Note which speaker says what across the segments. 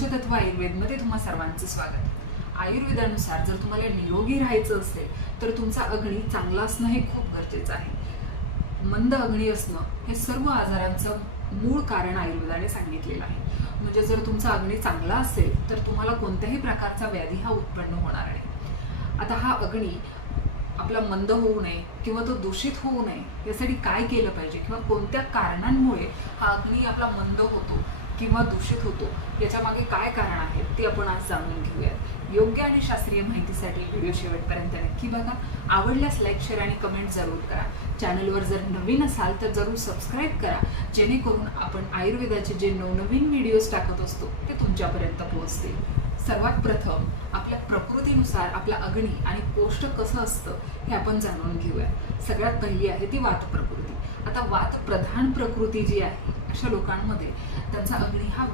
Speaker 1: पंचतत्व आयुर्वेदमध्ये तुम्हा सर्वांचं स्वागत. आयुर्वेदानुसार जर तुम्हाला निरोगी राहायचं असेल तर तुमचा अग्नी चांगला असणं हे खूप गरजेचं आहे. मंद अग्नी असणं हे सर्व आजारांचं मूळ कारण आयुर्वेदाने सांगितलेलं आहे. म्हणजे जर तुमचा अग्नी चांगला असेल तर तुम्हाला कोणत्याही प्रकारचा व्याधी हा उत्पन्न होणार नाही. आता हा अग्नी आपला मंद होऊ नये किंवा तो दूषित होऊ नये यासाठी काय केलं पाहिजे किंवा कोणत्या कारणांमुळे हा अग्नी आपला मंद होतो किंवा दूषित होतो याच्यामागे काय कारण आहे ते आपण आज जाणून घेऊयात. योग्य आणि शास्त्रीय माहितीसाठी व्हिडिओ शेवटपर्यंत नक्की बघा. आवडल्यास लाईक शेअर आणि कमेंट जरूर करा. चॅनलवर जर नवीन असाल तर जरूर सबस्क्राईब करा. जेणेकरून आपण आयुर्वेदाचे जे नवनवीन व्हिडिओज टाकत असतो ते तुमच्यापर्यंत पोहोचतील. सर्वात प्रथम आपल्या प्रकृतीनुसार आपला अग्नी आणि कोष्ट कसं असतं हे आपण जाणून घेऊया सगळ्यात पहिली आहे ती वात प्रकृती. आता वात प्रधान प्रकृती जी आहे अशा लोकांमध्ये त्यांचा अग्नी हा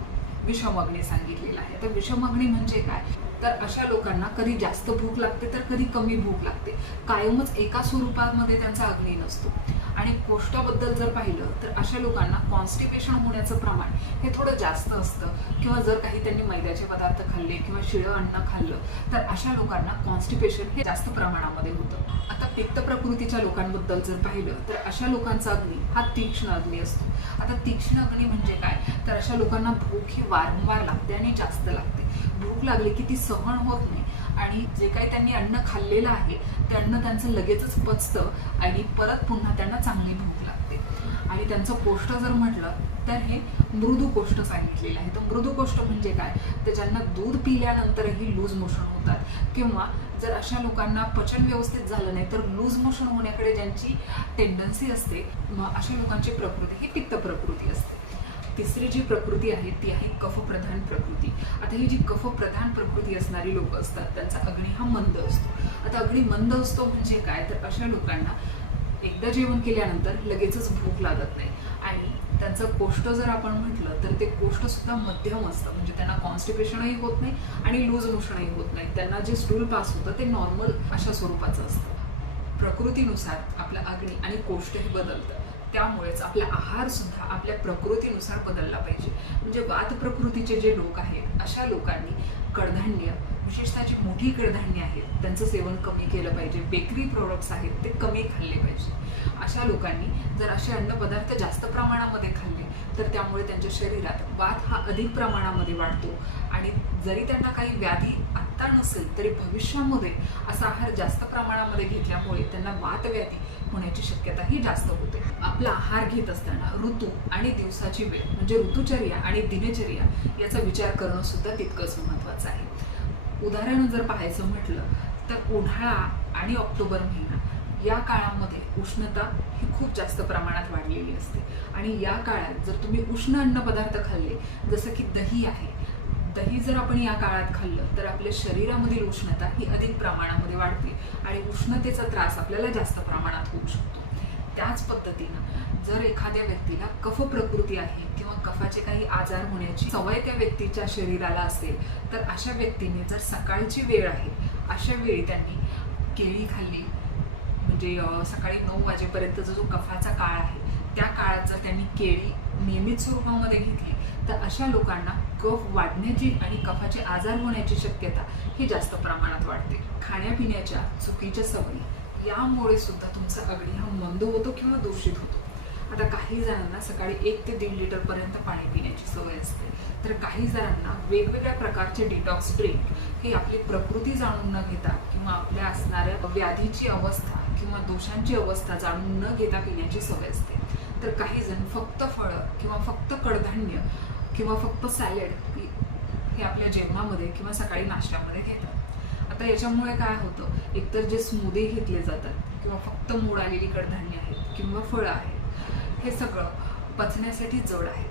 Speaker 1: विषम अग्नी सांगितलेला आहे. तर विषम अग्नी म्हणजे काय? तर अशा लोकांना कधी जास्त भूक लागते तर कधी कमी भूक लागते. कायमच एका स्वरूपामध्ये त्यांचा अग्नी नसतो. आणि कोष्टाबद्दल जर पाहिलं तर अशा लोकांना कॉन्स्टिपेशन होण्याचं प्रमाण हे थोडं जास्त असतं. किंवा जर काही त्यांनी मैद्याचे पदार्थ खाल्ले किंवा शिळं अन्न खाल्लं तर अशा लोकांना कॉन्स्टिपेशन हे जास्त प्रमाणामध्ये होतं. आता पित्त प्रकृतीच्या लोकांबद्दल जर पाहिलं तर अशा लोकांचा अग्नी हा तीक्ष्ण अग्नी असतो. आता तीक्ष्ण अग्नी म्हणजे काय? तर अशा लोकांना भूक ही वारंवार लागते आणि जास्त लागते. भूक लागली की ती सहन होत नाही. आणि जे काही त्यांनी अन्न खाल्लेलं आहे ते अन्न त्यांचं लगेचच पचतं आणि परत पुन्हा त्यांना चांगली भूक लागते. आणि त्यांचं कोष्ट जर म्हटलं तर हे मृदू कोष्ट सांगितलेलं आहे. तर मृदू कोष्ट म्हणजे काय? तर ज्यांना दूध पिल्यानंतरही लूज मोशन होतात. किंवा जर अशा लोकांना पचन व्यवस्थित झालं नाही तर लूज मोशन होण्याकडे ज्यांची टेंडन्सी असते मग अशा लोकांची प्रकृती ही पित्त प्रकृती असते. तिसरी जी प्रकृती आहे ती आहे कफप्रधान प्रकृती. आता ही जी कफप्रधान प्रकृती असणारी लोक असतात त्यांचा अग्नी हा मंद असतो. आता अग्नी मंद असतो म्हणजे काय? तर अशा लोकांना एकदा जेवण केल्यानंतर लगेचच भूक लागत नाही. आणि त्यांचं कोष्ट जर आपण म्हटलं तर ते कोष्टसुद्धा मध्यम असतं. म्हणजे त्यांना कॉन्स्टिपेशनही होत नाही आणि लूज मोशनही होत नाही. त्यांना जे स्टूल पास होतं ते नॉर्मल अशा स्वरूपाचं असतं. प्रकृतीनुसार आपलं अग्नी आणि कोष्ट हे बदलतं. त्यामुळेच आपला आहार सुद्धा आपल्या प्रकृतीनुसार बदलला पाहिजे. म्हणजे वात प्रकृतीचे जे लोक आहेत अशा लोकांनी कडधान्य विशेषतः जी मोठी कडधान्य आहेत त्यांचं सेवन कमी केलं पाहिजे. बेकरी प्रोडक्ट्स आहेत ते कमी खाल्ले पाहिजे. अशा लोकांनी जर असे अन्नपदार्थ जास्त प्रमाणामध्ये खाल्ले तर त्यामुळे त्यांच्या शरीरात वात हा अधिक प्रमाणामध्ये वाढतो. आणि जरी त्यांना काही व्याधी आत्ता नसेल तरी भविष्यामध्ये असा आहार जास्त प्रमाणामध्ये घेतल्यामुळे त्यांना वात व्याधी होण्याची शक्यताही जास्त होते. आपला आहार घेत असताना ऋतू आणि दिवसाची वेळ म्हणजे ऋतुचर्या आणि दिनचर्या याचा विचार करणं सुद्धा तितकंच महत्त्वाचं आहे. उदाहरण जर पाहायचं म्हटलं तर उन्हाळा आणि ऑक्टोबर महिना या काळामध्ये उष्णता ही खूप जास्त प्रमाणात वाढलेली असते. आणि या काळात जर तुम्ही उष्ण अन्नपदार्थ खाल्ले जसं की दही आहे दही जर आपण या काळात खाल्लं तर आपल्या शरीरामधील उष्णता ही अधिक प्रमाणामध्ये वाढते आणि उष्णतेचा त्रास आपल्याला जास्त प्रमाणात होऊ शकतो. त्याच पद्धतीनं जर एखाद्या व्यक्तीला कफ प्रकृती आहे किंवा कफाचे काही आजार होण्याची सवय त्या व्यक्तीच्या शरीराला असेल तर अशा व्यक्तीने जर सकाळची वेळ आहे अशा वेळी त्यांनी केळी खाल्ली म्हणजे सकाळी नऊ वाजेपर्यंतचा जो कफाचा काळ आहे त्या काळात जर त्यांनी केळी नियमित स्वरूपामध्ये घेतली तर अशा लोकांना कफ वाढण्याची आणि कफाचे आजार होण्याची शक्यता ही जास्त प्रमाणात वाढते. खाण्यापिण्याच्या चुकीच्या सवयी यामुळे सुद्धा तुमचा अग्नी हा मंद होतो किंवा दूषित होतो. आता काही जणांना सकाळी एक ते दीड लिटरपर्यंत पाणी पिण्याची सवय असते. तर काही जणांना वेगवेगळ्या प्रकारचे डिटॉक्स ड्रिंक हे आपली प्रकृती जाणून न घेता किंवा आपल्या असणाऱ्या व्याधीची अवस्था किंवा दोषांची अवस्था जाणून न घेता पिण्याची सवय असते. तर काही जण फक्त फळं किंवा फक्त कडधान्य किंवा फक्त सॅलड हे आपल्या जेवणामध्ये किंवा सकाळी नाश्त्यामध्ये घेतात. आता याच्यामुळे काय होतं एकतर जे स्मूदी घेतले जातात किंवा फक्त मूळ आलेली कडधान्य आहेत किंवा फळं आहेत हे सगळं पचण्यासाठी जड आहे.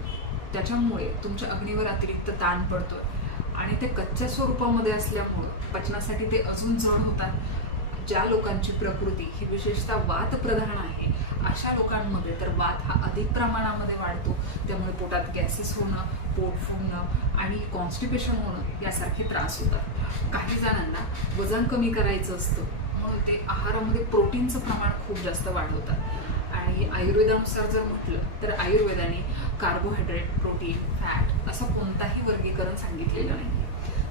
Speaker 1: त्याच्यामुळे तुमच्या अग्नीवर अतिरिक्त ताण पडतोय आणि ते कच्च्या स्वरूपामध्ये असल्यामुळं पचनासाठी ते अजून जड होतात. ज्या लोकांची प्रकृती ही विशेषतः वात प्रधान आहे अशा लोकांमध्ये तर वात हा अधिक प्रमाणामध्ये वाढतो. त्यामुळे पोटात गॅसेस होणं पोट फुगणं आणि कॉन्स्टिपेशन होणं यासारखे त्रास होतात. काही जणांना वजन कमी करायचं असतं म्हणून ते आहारामध्ये प्रोटीनचं प्रमाण खूप जास्त वाढवतात. आणि आयुर्वेदानुसार जर म्हटलं तर आयुर्वेदाने कार्बोहायड्रेट प्रोटीन फॅट असं कोणताही वर्गीकरण सांगितलेलं नाही.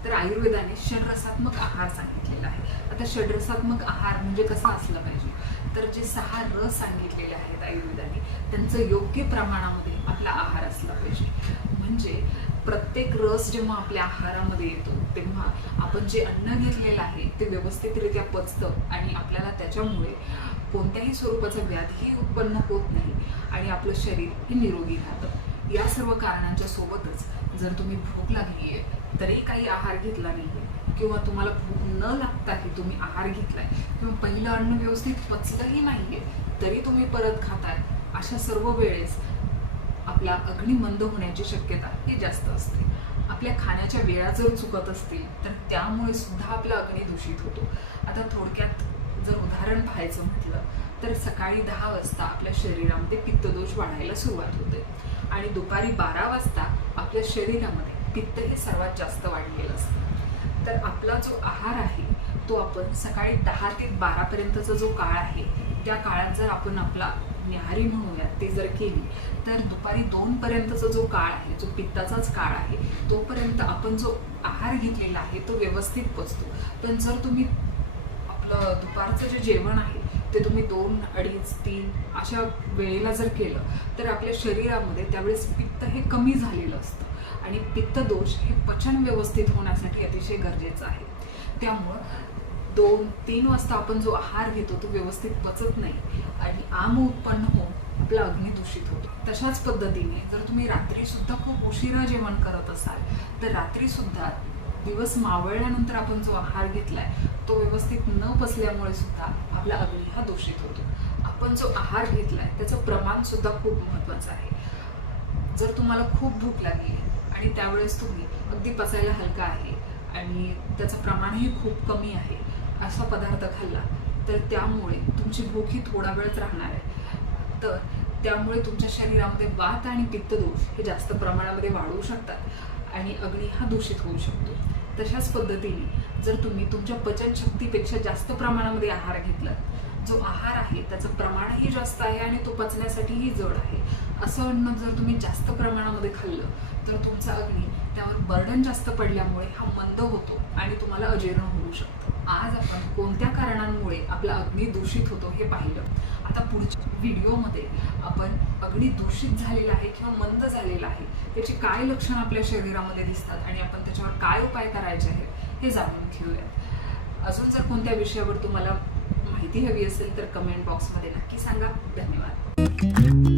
Speaker 1: तर आयुर्वेदाने षडरसात्मक आहार सांगितलेला आहे. आता षडरसात्मक आहार म्हणजे कसा असला पाहिजे? तर जे सहा रस सांगितलेले आहेत आयुर्वेदाने त्यांचं योग्य प्रमाणामध्ये आपला आहार असला पाहिजे. म्हणजे प्रत्येक रस जेव्हा आपल्या आहारामध्ये येतो तेव्हा आपण जे अन्न घेतलेलं आहे ते व्यवस्थितरित्या पचतं आणि आपल्याला त्याच्यामुळे कोणत्याही स्वरूपाचा व्याधी उत्पन्न होत नाही आणि आपलं शरीर हे निरोगी राहतं. या सर्व कारणांच्या सोबतच जर तुम्ही भूक लागली आहे तरी काही आहार घेतला नाही किंवा तुम्हाला भूक न लागताही तुम्ही आहार घेतलाय किंवा पहिलं अन्न व्यवस्थित पचलंही नाहीये तरी तुम्ही परत खाताय. अशा सर्व वेळेस आपला अग्नी मंद होण्याची शक्यता ही जास्त असते. आपल्या खाण्याच्या वेळा जर चुकत असतील तर त्यामुळे सुद्धा आपला अग्नी दूषित होतो. आता थोडक्यात जर उदाहरण पाहायचं म्हटलं तर सकाळी दहा वाजता आपल्या शरीरामध्ये पित्तदोष वाढायला सुरुवात होते. आणि दुपारी बारा वाजता आपल्या शरीरामध्ये पित्त हे सर्वात जास्त वाढलेलं असतं. तर आपला जो आहार आहे तो आपण सकाळी दहा ते बारापर्यंतचा जो काळ आहे त्या काळात जर आपण आपला न्याहारी म्हणूयात ते जर केली तर दुपारी दोनपर्यंतचा जो काळ आहे जो पित्ताचाच काळ आहे तोपर्यंत आपण जो आहार घेतलेला आहे तो व्यवस्थित पचतो पण जर तुम्ही आपलं दुपारचं जे जेवण आहे ते तुम्ही दोन अडीच तीन अशा वेळेला जर केलं तर आपल्या शरीरामध्ये त्यावेळेस पित्त हे कमी झालेलं असतं. पित्तदोष हे पचन व्यवस्थित होण्यासाठी अतिशय गरजेचं आहे. त्यामुळं दोन तीन वाजता आपण जो आहार घेतो तो व्यवस्थित पचत नाही आणि आम उत्पन्न होऊन आपला अग्नी दूषित होतो. तशाच पद्धतीने जर तुम्ही रात्रीसुद्धा खूप उशिरा जेवण करत असाल तर रात्रीसुद्धा दिवस मावळल्यानंतर आपण जो आहार घेतलाय तो व्यवस्थित न पचल्यामुळे सुद्धा आपला अग्नी हा दूषित होतो. आपण जो आहार घेतलाय त्याचं प्रमाण सुद्धा खूप महत्वाचं आहे. जर तुम्हाला खूप भूक लागली आणि त्यावेळेस तुम्ही अगदी पचायला हलका आहे आणि त्याचं प्रमाणही खूप कमी आहे असा पदार्थ खाल्ला तर त्यामुळे तुमची भूक ही थोडा वेळच राहणार आहे. तर त्यामुळे तुमच्या शरीरामध्ये वात आणि पित्तदोष हे जास्त प्रमाणामध्ये वाढवू शकतात आणि अग्नी हा दूषित होऊ शकतो. तशाच पद्धतीने जर तुम्ही तुमच्या पचनशक्तीपेक्षा जास्त प्रमाणामध्ये आहार घेतला जो आहार आहे त्याचं प्रमाणही जास्त आहे आणि तो पचण्यासाठीही जड आहे. असं अन्न जर तुम्ही जास्त प्रमाणामध्ये खाल्लं तर तुमचा अग्नी त्यावर बर्डन जास्त पडल्यामुळे हा मंद होतो आणि तुम्हाला अजीर्ण होऊ शकतं. आज आपण कोणत्या कारणांमुळे आपला अग्नी दूषित होतो हे पाहिलं. आता पुढच्या व्हिडिओमध्ये आपण अग्नी दूषित झालेला आहे किंवा मंद झालेला आहे त्याची काय लक्षणं आपल्या शरीरामध्ये दिसतात आणि आपण त्याच्यावर काय उपाय करायचे आहेत हे जाणून घेऊयात. अजून जर कोणत्या विषयावर तुम्हाला माहिती हवी असेल तर कमेंट बॉक्समध्ये नक्की सांगा. धन्यवाद.